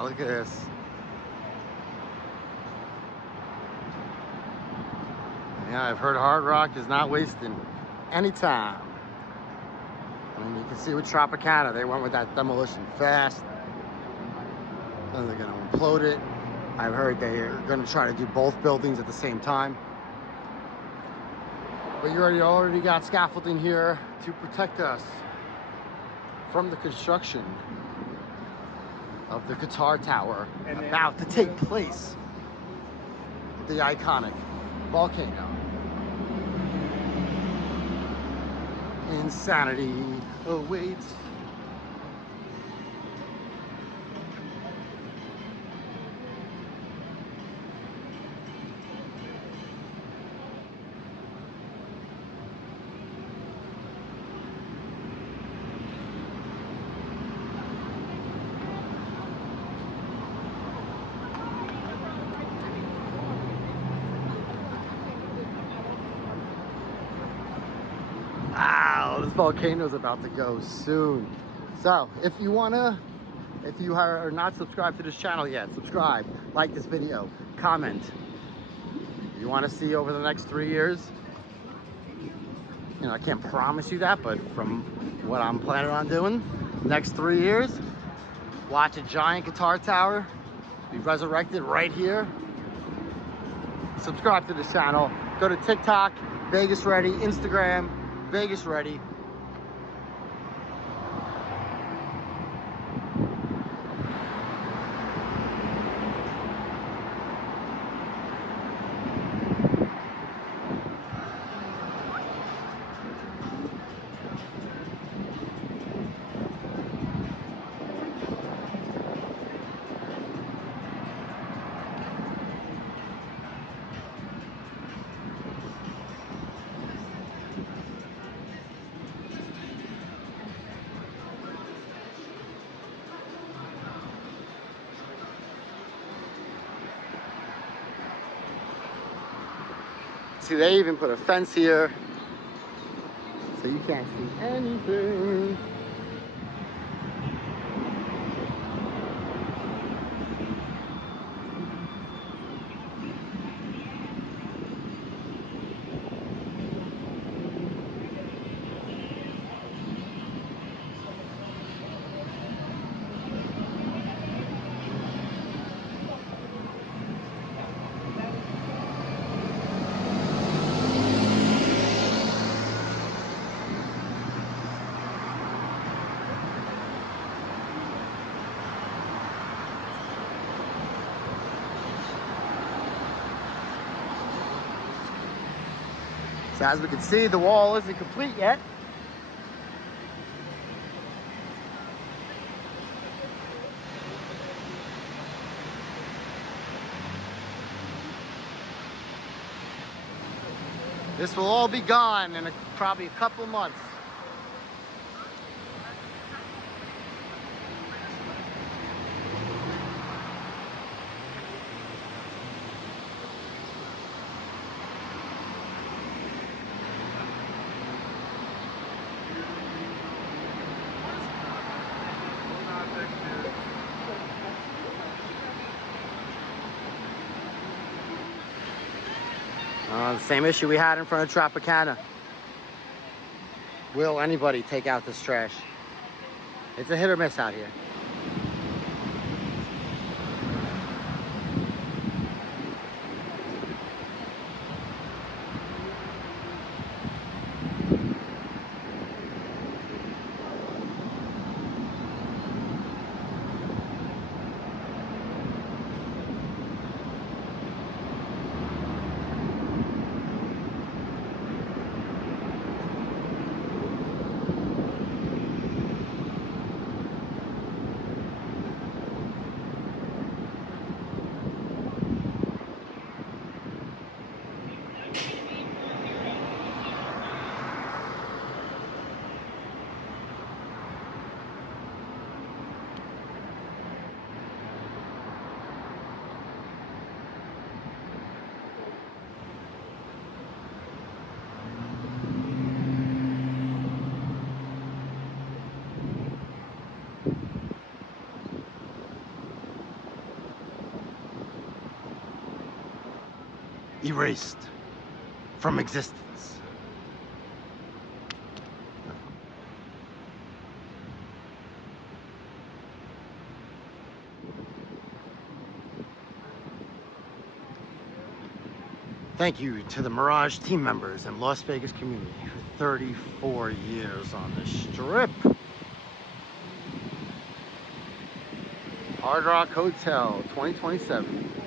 Wow, look at this. Yeah, I've heard Hard Rock is not wasting any time. And you can see with Tropicana, they went with that Demolition fast. And they're gonna implode it. I've heard they're gonna try to do both buildings at the same time. But you already got scaffolding here to protect us from the construction of the guitar tower about to take place. The iconic volcano. Insanity awaits. Wow, this volcano's about to go soon. So, if you are not subscribed to this channel yet, subscribe, like this video, comment. You want to see over the next 3 years? You know, I can't promise you that, but from what I'm planning on doing, next 3 years, watch a giant guitar tower be resurrected right here. Subscribe to this channel. Go to TikTok, Vegas Ready, Instagram, Vegas Ready. See, they even put a fence here, so you can't see anything. So as we can see, the wall isn't complete yet. This will all be gone in probably a couple months. The same issue we had in front of Tropicana. Will anybody take out this trash? It's a hit or miss out here. erased from existence. Thank you to the Mirage team members and Las Vegas community for 34 years on the Strip. Hard Rock Hotel 2027.